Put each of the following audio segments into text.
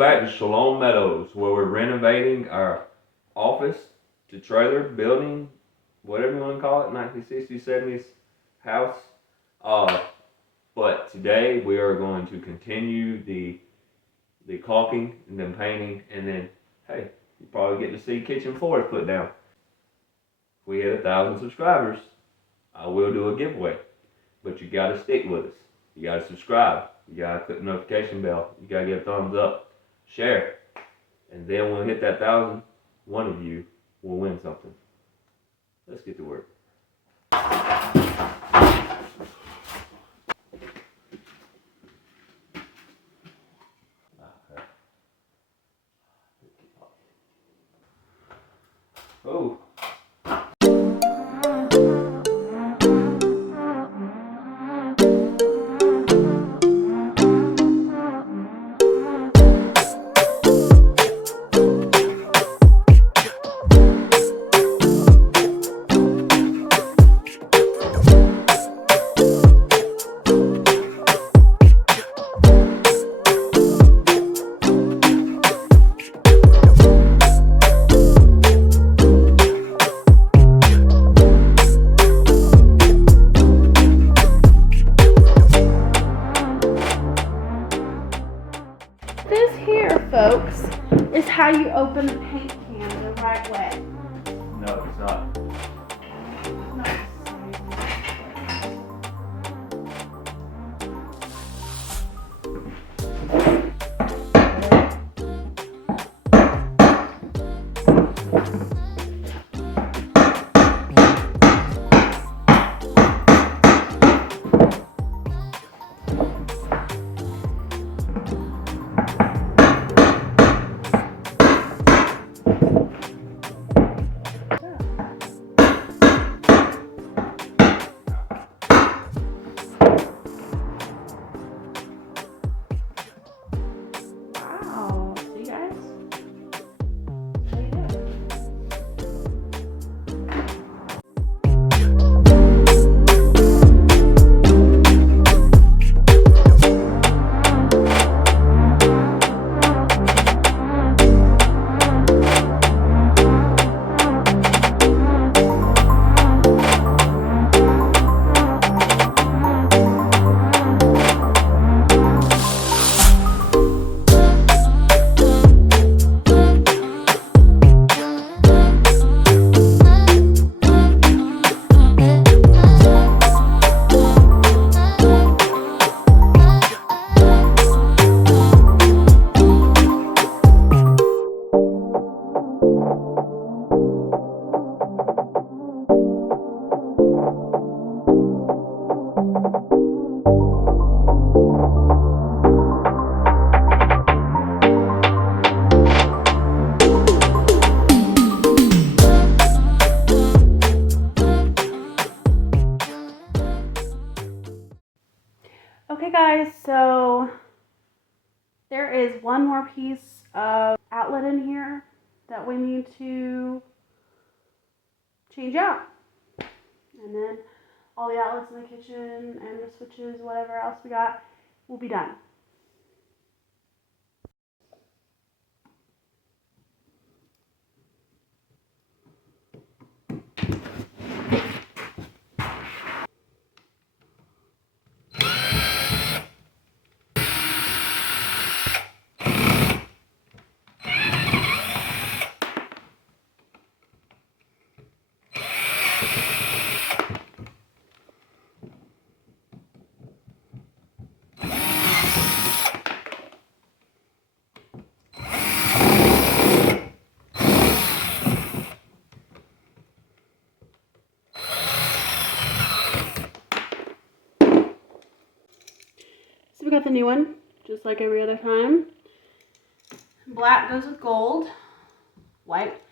back to Shalom Meadows, where we're renovating our office to trailer, building, whatever you want to call it, 1960s, 70s house. But today we are going to continue the caulking and then painting, and then, hey, you probably get to see kitchen floors put down. If we hit 1,000 subscribers, I will do a giveaway. But you gotta stick with us. You gotta subscribe. You gotta click the notification bell. You gotta give a thumbs up. Share. And then when we hit that 1,000, one of you will win something. Let's get to work. Oh. This here, folks, is how you open a paint can the right way. No, it's not. Wow, see guys? There you go. Okay guys, so there is one more piece of outlet in here that we need to change out. And then all the outlets in the kitchen and the switches, whatever else we got, will be done. So we got the new one, just like every other time. Black goes with gold, white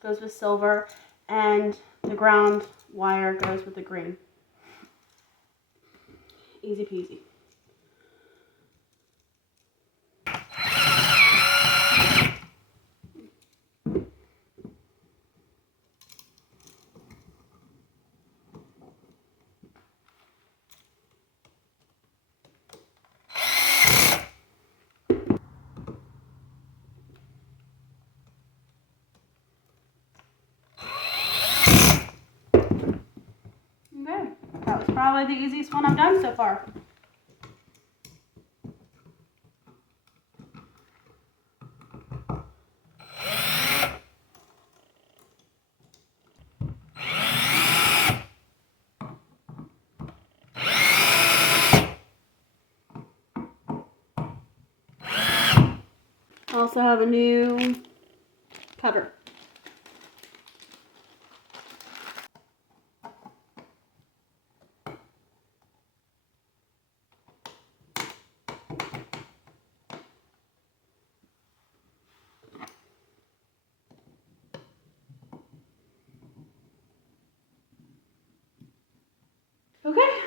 goes with silver, and the ground wire goes with the green. Easy peasy. probably the easiest one I've done so far. I also have a new cutter. Okay.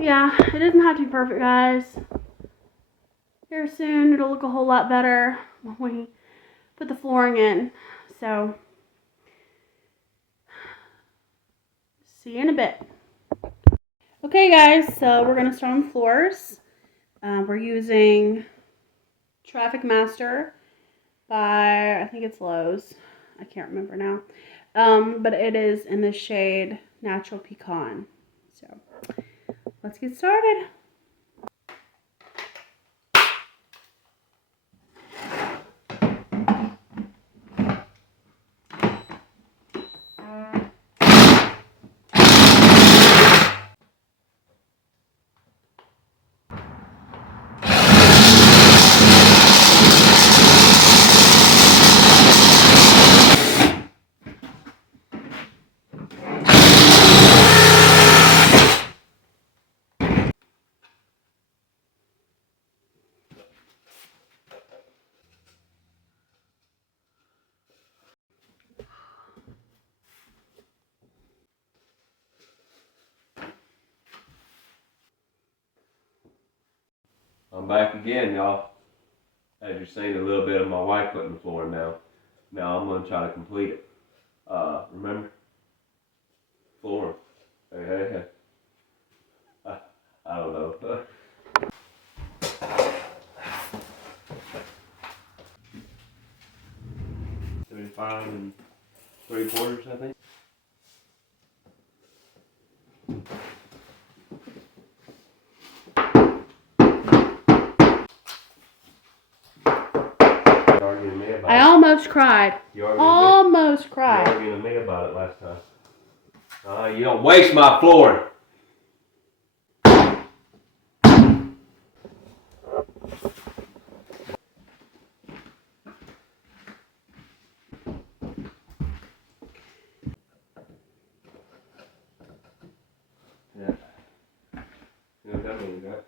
yeah, it doesn't have to be perfect, guys. Here soon, it'll look a whole lot better when we put the flooring in. So, see you in a bit. Okay, guys, so we're gonna start on floors. We're using Traffic Master by, I think it's Lowe's. I can't remember now. But it is in the shade Natural Pecan. So, let's get started. I'm back again, y'all. As you've seen a little bit of my wife putting the flooring down. Now I'm gonna try to complete it. Remember? Flooring. Hey. I don't know. 75 3/4, I think. I almost cried. Almost cried. You arguing with me about it last time. You don't waste my flooring. Yeah. You know, that means that.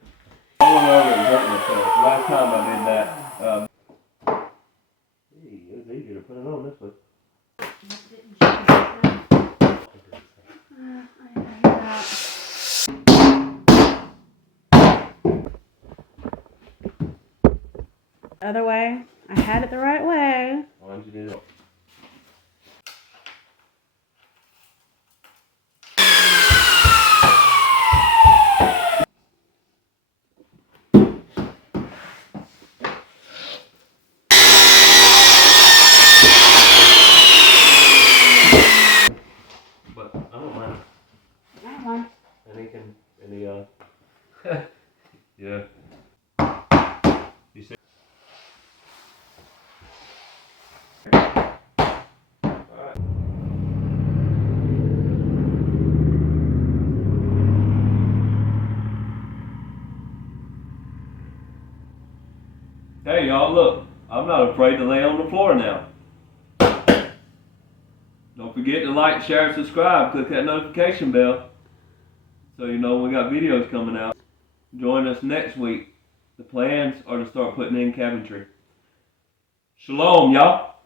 I went over and hurt myself. Last time I did that, it was easier to put it on this one. Other way. I had it the right way. Why did you do that? But I don't mind. That one. Yeah. You see? Alright. Hey y'all, look. I'm not afraid to lay on the floor now. Don't forget to like, share, and subscribe. Click that notification bell so you know when we got videos coming out. Join us next week. The plans are to start putting in cabinetry. Shalom, y'all.